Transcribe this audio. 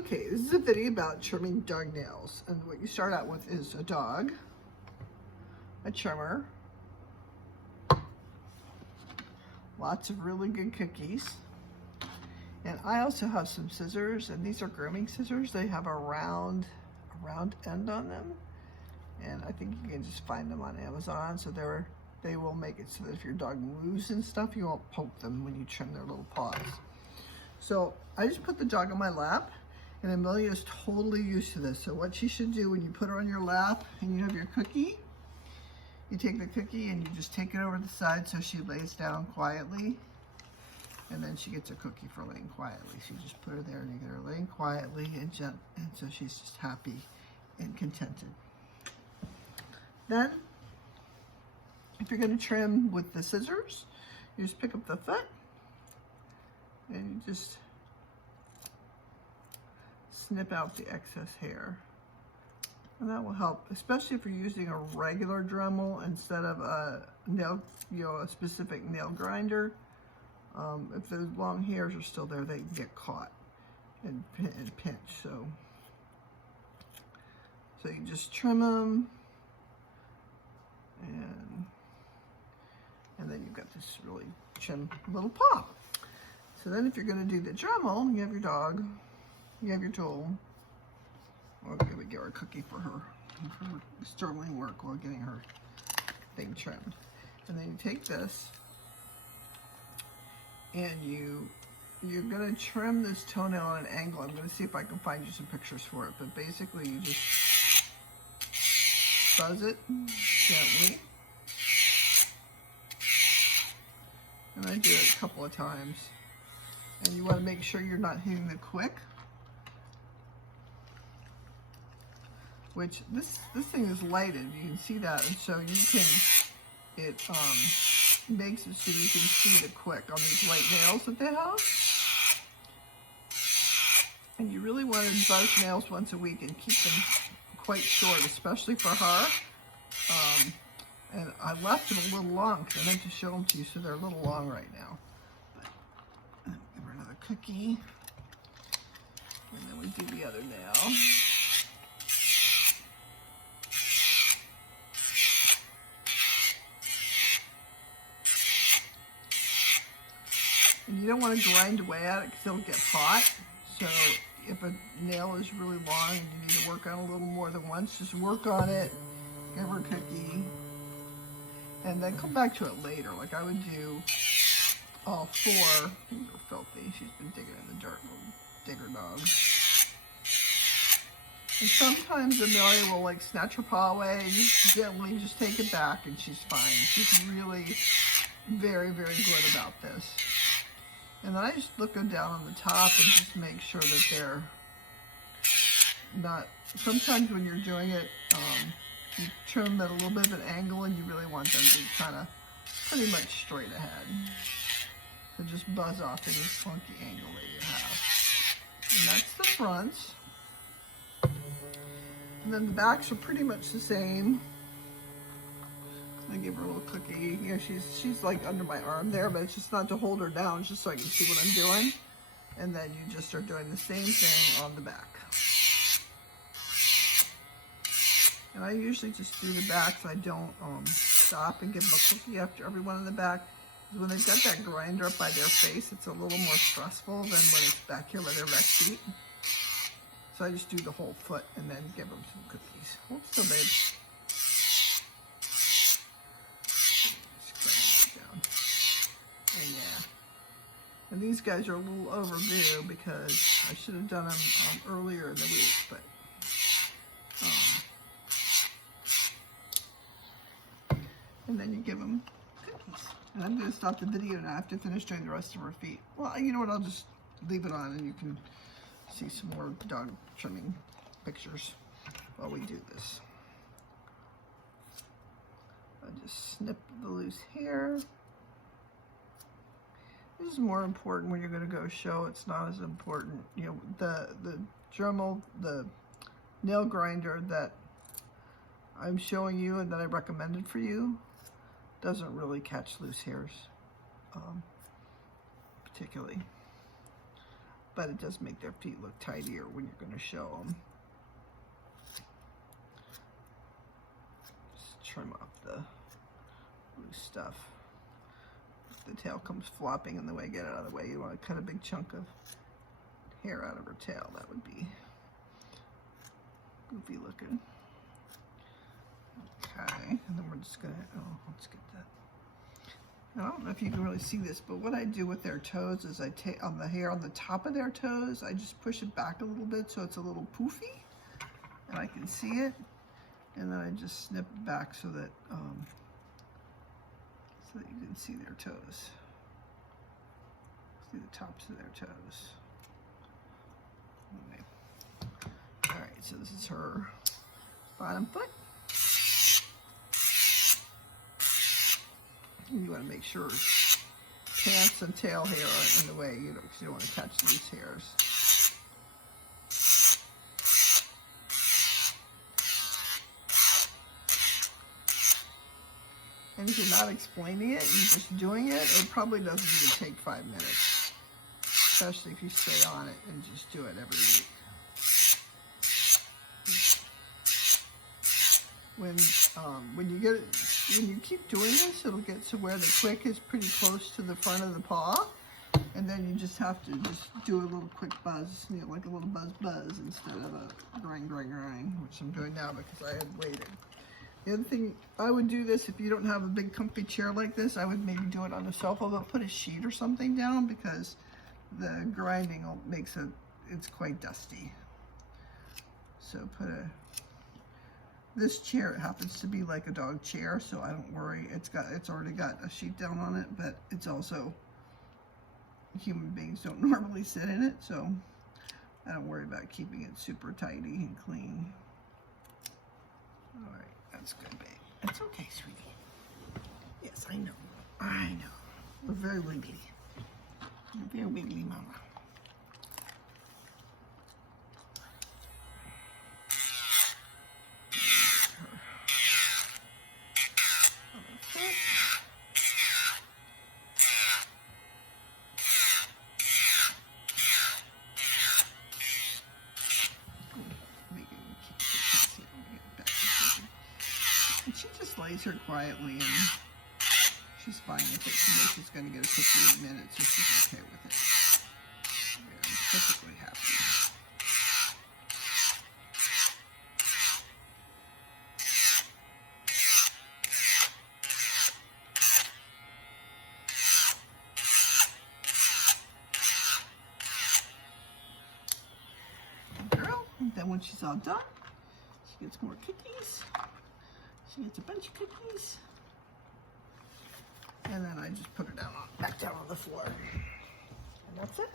Okay, this is a video about trimming dog nails, and what you start out with is a dog, a trimmer, lots of really good cookies, and I also have some scissors, and these are grooming scissors. They have a round end on them, and I think you can just find them on Amazon. So they will make it so that if your dog moves and stuff, you won't poke them when you trim their little paws. So I just put the dog on my lap, and Amelia is totally used to this. So what she should do when you put her on your lap and you have your cookie, you take the cookie and you just take it over the side so she lays down quietly, and then she gets a cookie for laying quietly. So you just put her there and you get her laying quietly and so she's just happy and contented. Then, if you're going to trim with the scissors, you just pick up the foot and you just snip out the excess hair. And that will help, especially if you're using a regular Dremel instead of a nail, a specific nail grinder. If those long hairs are still there, they can get caught and pinch. So you just trim them, and then you've got this really trim little paw. So then if you're going to do the Dremel, you have your dog, you have your tool. We're going to give her a cookie for her sterling work while getting her thing trimmed. And then you take this and you're going to trim this toenail on an angle. I'm going to see if I can find you some pictures for it, but basically you just buzz it gently. And I do it a couple of times. And you want to make sure you're not hitting the quick. Which this thing is lighted, you can see that, and so you can, it makes it so you can see the quick on these white nails that they have. And you really want to buzz nails once a week and keep them quite short, especially for her. And I left them a little long because I meant to show them to you, so they're a little long right now. But give her another cookie, and then we do the other nail. And you don't want to grind away at it because it'll get hot. So if a nail is really long and you need to work on it a little more than once, just work on it, give her a cookie, and then come back to it later. Like I would do all four. These are filthy. She's been digging in the dirt, little digger dog. And sometimes Amelia will like snatch her paw away and just gently just take it back and she's fine. She's really very, very good about this. And then I just look them down on the top and just make sure that they're not, sometimes when you're doing it, you trim at a little bit of an angle and you really want them to be kind of pretty much straight ahead. So just buzz off any funky angle that you have. And that's the fronts. And then the backs are pretty much the same. I give her a little cookie. You know, she's like under my arm there, but it's just not to hold her down, it's just so I can see what I'm doing. And then you just are doing the same thing on the back. And I usually just do the back so I don't stop and give them a cookie after every one in the back. Because when they've got that grinder up by their face, it's a little more stressful than when it's back here where their left feet. So I just do the whole foot and then give them some cookies. Oops, so babe. And these guys are a little overdue because I should have done them earlier in the week, but and then you give them cookies. And I'm going to stop the video now. I have to finish doing the rest of her feet. Well, you know what? I'll just leave it on and you can see some more dog trimming pictures while we do this. I'll just snip the loose hair. This is more important when you're going to go show. It's not as important. You know, the Dremel, the nail grinder that I'm showing you and that I recommended for you doesn't really catch loose hairs, particularly. but it does make their feet look tidier when you're going to show them. Just trim off the loose stuff. If the tail comes flopping in the way, get it out of the way. You want to cut a big chunk of hair out of her tail. That would be goofy looking. Okay, and then we're just gonna, let's get that. I don't know if you can really see this, but what I do with their toes is I take on the hair on the top of their toes, I just push it back a little bit so it's a little poofy, and I can see it, and then I just snip it back so that you can see their toes. See the tops of their toes. Okay. All right, so this is her bottom foot. You want to make sure pants and tail hair aren't in the way, because you don't want to catch these hairs. And if you're not explaining it, you're just doing it, it probably doesn't even take 5 minutes. Especially if you stay on it and just do it every week. When you keep doing this, it'll get to where the quick is pretty close to the front of the paw, and then you just have to just do a little quick buzz, like a little buzz instead of a grind, which I'm doing now because I had waited. The other thing, I would do this if you don't have a big comfy chair like this. I would maybe do it on the sofa, but put a sheet or something down because the grinding makes it's quite dusty. So this chair happens to be like a dog chair, so I don't worry. It's already got a sheet down on it, but it's also, human beings don't normally sit in it, so I don't worry about keeping it super tidy and clean. All right, that's good, babe. That's okay, sweetie. Yes, I know. I know. We're very wiggly. You're very wiggly, mama. And she just lays her quietly, and she's fine with it. She knows she's going to get a cookie in a minute, so she's okay with it. Yeah, I'm perfectly happy. Girl, and then when she's all done, she gets more cookies. She gets a bunch of cookies. And then I just put her back down on the floor. And that's it.